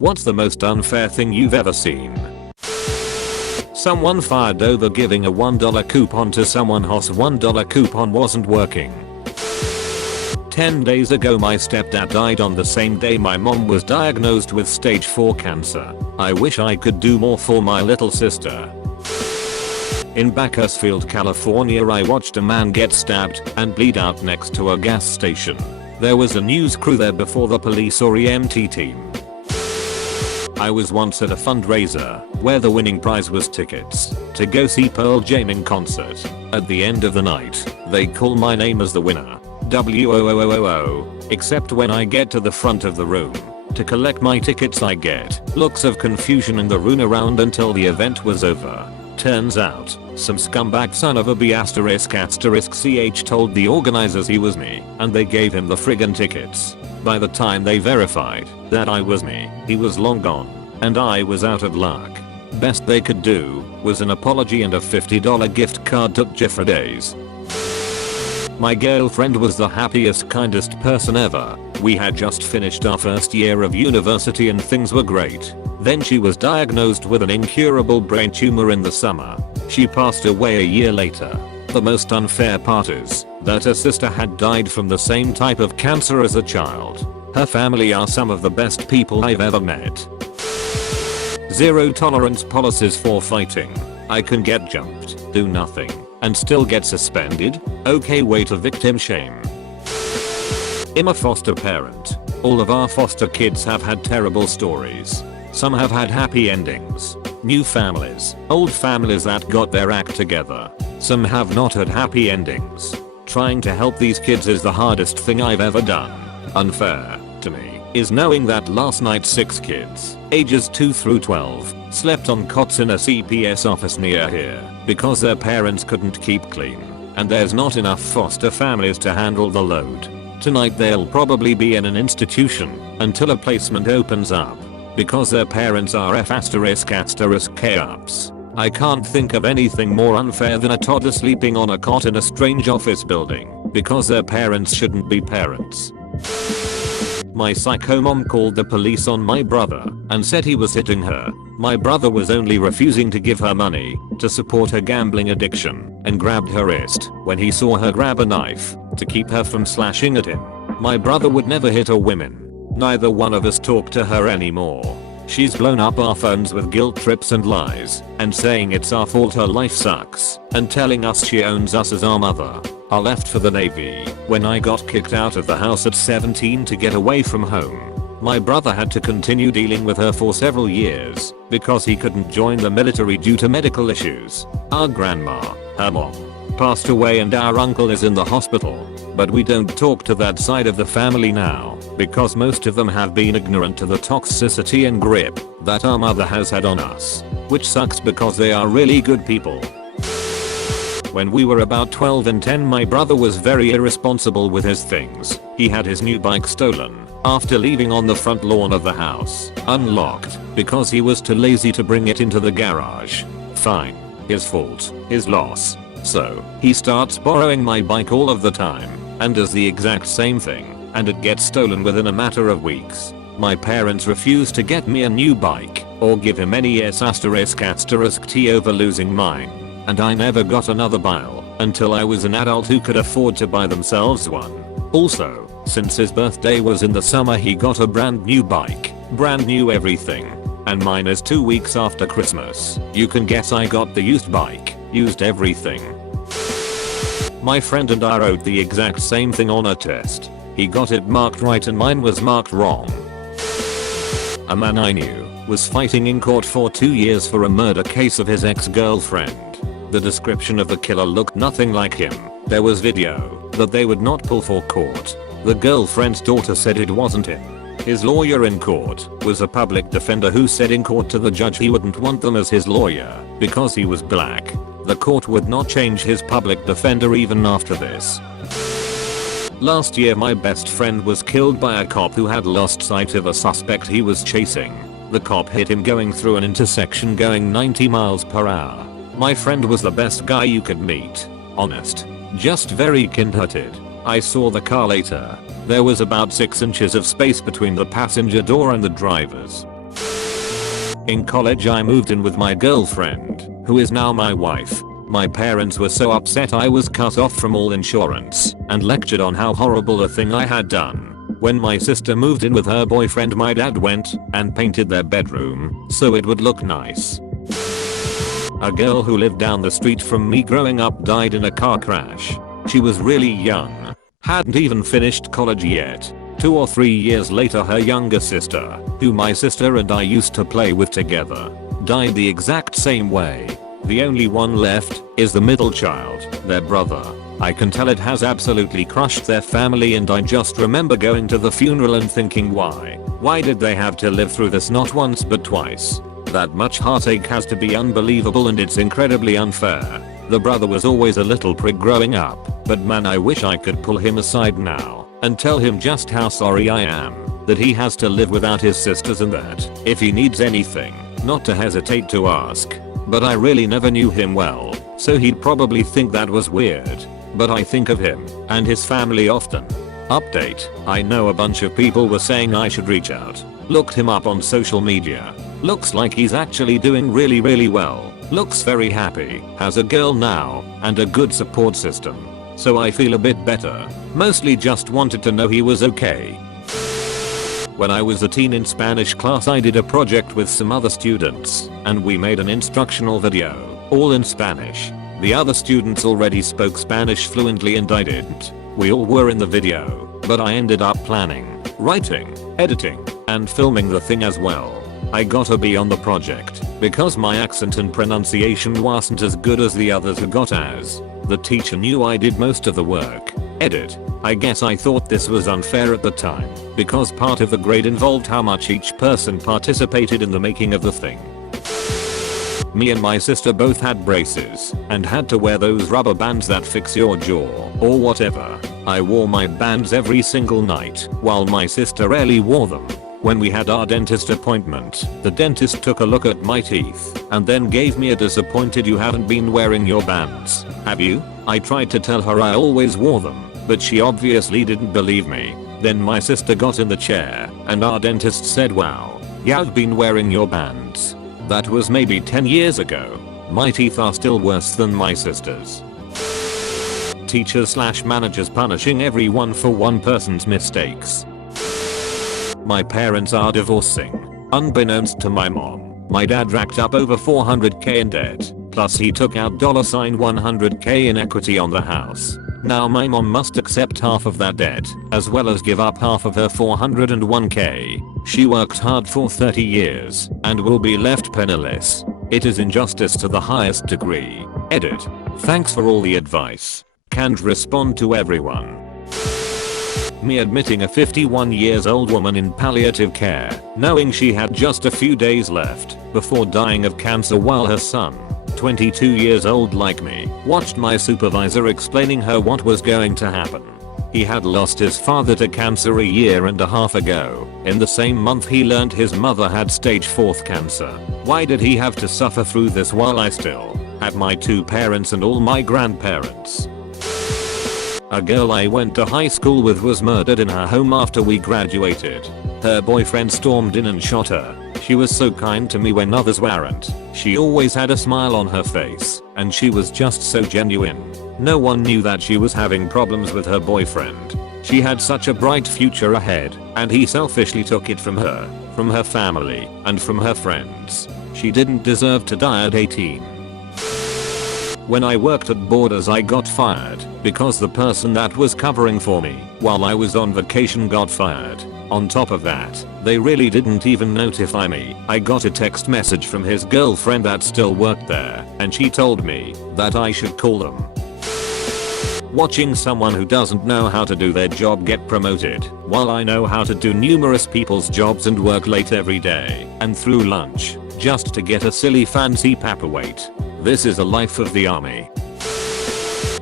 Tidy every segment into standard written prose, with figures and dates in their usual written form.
What's the most unfair thing you've ever seen? Someone fired over giving a $1 coupon to someone whose $1 coupon wasn't working. 10 days ago my stepdad died on the same day my mom was diagnosed with stage 4 cancer. I wish I could do more for my little sister. In Bakersfield, California, I watched a man get stabbed and bleed out next to a gas station. There was a news crew there before the police or EMT team. I was once at a fundraiser where the winning prize was tickets to go see Pearl Jam in concert. At the end of the night, they call my name as the winner. WOOOOO. Except when I get to the front of the room to collect my tickets I get looks of confusion in the room around until the event was over. Turns out, some scumbag son of a ***ch told the organizers he was me and they gave him the friggin' tickets. By the time they verified that I was me, he was long gone and I was out of luck. Best they could do was an apology and a $50 gift card to Jeffrey Days. My girlfriend was the happiest, kindest person ever. We had just finished our first year of university and things were great. Then she was diagnosed with an incurable brain tumor in the summer. She passed away a year later. The most unfair part is that her sister had died from the same type of cancer as a child. Her family are some of the best people I've ever met. Zero tolerance policies for fighting. I can get jumped, do nothing, and still get suspended? Okay, way to victim shame. I'm a foster parent. All of our foster kids have had terrible stories. Some have had happy endings. New families, old families that got their act together. Some have not had happy endings. Trying to help these kids is the hardest thing I've ever done. Unfair, to me, is knowing that last night 6 kids, ages 2 through 12, slept on cots in a CPS office near here because their parents couldn't keep clean, and there's not enough foster families to handle the load. Tonight they'll probably be in an institution until a placement opens up because their parents are F***ups. I can't think of anything more unfair than a toddler sleeping on a cot in a strange office building because their parents shouldn't be parents. My psycho mom called the police on my brother and said he was hitting her. My brother was only refusing to give her money to support her gambling addiction and grabbed her wrist when he saw her grab a knife to keep her from slashing at him. My brother would never hit a woman. Neither one of us talk to her anymore. She's blown up our phones with guilt trips and lies and saying it's our fault her life sucks and telling us she owns us as our mother. I left for the Navy when I got kicked out of the house at 17 to get away from home. My brother had to continue dealing with her for several years because he couldn't join the military due to medical issues. Our grandma, her mom, passed away and our uncle is in the hospital. But we don't talk to that side of the family now because most of them have been ignorant to the toxicity and grip that our mother has had on us. Which sucks because they are really good people. When we were about 12 and 10 my brother was very irresponsible with his things. He had his new bike stolen after leaving on the front lawn of the house, unlocked, because he was too lazy to bring it into the garage. Fine. His fault. His loss. So, he starts borrowing my bike all of the time and does the exact same thing, and it gets stolen within a matter of weeks. My parents refuse to get me a new bike or give him any ***T over losing mine. And I never got another bike until I was an adult who could afford to buy themselves one. Also, since his birthday was in the summer he got a brand new bike, brand new everything. And mine is 2 weeks after Christmas. You can guess I got the used bike, used everything. My friend and I wrote the exact same thing on a test. He got it marked right and mine was marked wrong. A man I knew was fighting in court for 2 years for a murder case of his ex-girlfriend. The description of the killer looked nothing like him. There was video that they would not pull for court. The girlfriend's daughter said it wasn't him. His lawyer in court was a public defender who said in court to the judge he wouldn't want them as his lawyer because he was black. The court would not change his public defender even after this. Last year my best friend was killed by a cop who had lost sight of a suspect he was chasing. The cop hit him going through an intersection going 90 miles per hour. My friend was the best guy you could meet. Honest. Just very kind-hearted. I saw the car later. There was about 6 inches of space between the passenger door and the driver's. In college I moved in with my girlfriend, who is now my wife. My parents were so upset I was cut off from all insurance and lectured on how horrible a thing I had done. When my sister moved in with her boyfriend, my dad went and painted their bedroom so it would look nice. A girl who lived down the street from me growing up died in a car crash. She was really young, hadn't even finished college yet. 2 or 3 years later, her younger sister, who my sister and I used to play with together, died the exact same way. The only one left is the middle child, their brother. I can tell it has absolutely crushed their family, and I just remember going to the funeral and thinking, why did they have to live through this not once but twice? That much heartache has to be unbelievable, and it's incredibly unfair. The brother was always a little prick growing up, but man, I wish I could pull him aside now and tell him just how sorry I am that he has to live without his sisters, and that if he needs anything, not to hesitate to ask. But I really never knew him well, so he'd probably think that was weird. But I think of him and his family often. Update: I know a bunch of people were saying I should reach out. Looked him up on social media. Looks like he's actually doing really well. Looks very happy, has a girl now, and a good support system. So I feel a bit better. Mostly just wanted to know he was okay. When I was a teen in Spanish class, I did a project with some other students, and we made an instructional video, all in Spanish. The other students already spoke Spanish fluently and I didn't. We all were in the video, but I ended up planning, writing, editing, and filming the thing as well. I got a B on the project because my accent and pronunciation wasn't as good as the others who got A's. The teacher knew I did most of the work. Edit: I guess I thought this was unfair at the time because part of the grade involved how much each person participated in the making of the thing. Me and my sister both had braces and had to wear those rubber bands that fix your jaw or whatever. I wore my bands every single night while my sister rarely wore them. When we had our dentist appointment, the dentist took a look at my teeth and then gave me a disappointed "You haven't been wearing your bands, have you?" I tried to tell her I always wore them, but she obviously didn't believe me. Then my sister got in the chair and our dentist said, "Wow, you've been wearing your bands." That was maybe 10 years ago. My teeth are still worse than my sister's. Teachers/managers punishing everyone for one person's mistakes. My parents are divorcing. Unbeknownst to my mom, my dad racked up over $400k in debt, plus he took out $100k in equity on the house. Now my mom must accept half of that debt, as well as give up half of her $401k. She worked hard for 30 years, and will be left penniless. It is injustice to the highest degree. Edit: thanks for all the advice. Can't respond to everyone. Me admitting a 51 years old woman in palliative care, knowing she had just a few days left before dying of cancer, while her son, 22 years old like me, watched my supervisor explaining her what was going to happen. He had lost his father to cancer a year and a half ago. In the same month he learned his mother had stage 4 cancer. Why did he have to suffer through this while I still had my 2 parents and all my grandparents? A girl I went to high school with was murdered in her home after we graduated. Her boyfriend stormed in and shot her. She was so kind to me when others weren't. She always had a smile on her face, and she was just so genuine. No one knew that she was having problems with her boyfriend. She had such a bright future ahead, and he selfishly took it from her family, and from her friends. She didn't deserve to die at 18. When I worked at Borders, I got fired because the person that was covering for me while I was on vacation got fired. On top of that, they really didn't even notify me. I got a text message from his girlfriend that still worked there, and she told me that I should call them. Watching someone who doesn't know how to do their job get promoted, while I know how to do numerous people's jobs and work late every day and through lunch, just to get a silly fancy paperweight. This is a life of the army.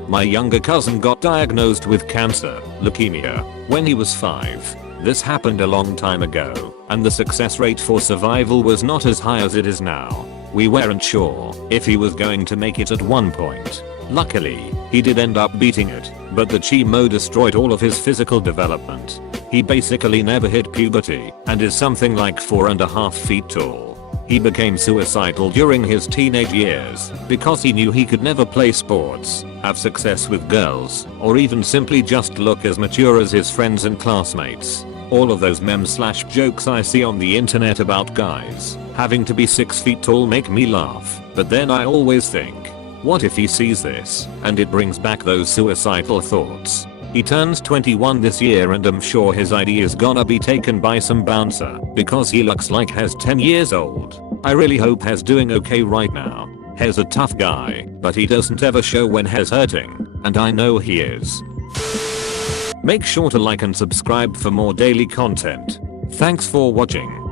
My younger cousin got diagnosed with cancer, leukemia, when he was 5. This happened a long time ago, and the success rate for survival was not as high as it is now. We weren't sure if he was going to make it at one point. Luckily, he did end up beating it, but the chemo destroyed all of his physical development. He basically never hit puberty, and is something like 4.5 feet tall. He became suicidal during his teenage years because he knew he could never play sports, have success with girls, or even simply just look as mature as his friends and classmates. All of those memes/jokes I see on the internet about guys having to be 6 feet tall make me laugh, but then I always think, what if he sees this and it brings back those suicidal thoughts? He turns 21 this year and I'm sure his ID is gonna be taken by some bouncer because he looks like he's 10 years old. I really hope he's doing okay right now. He's a tough guy, but he doesn't ever show when he's hurting, and I know he is. Make sure to like and subscribe for more daily content. Thanks for watching.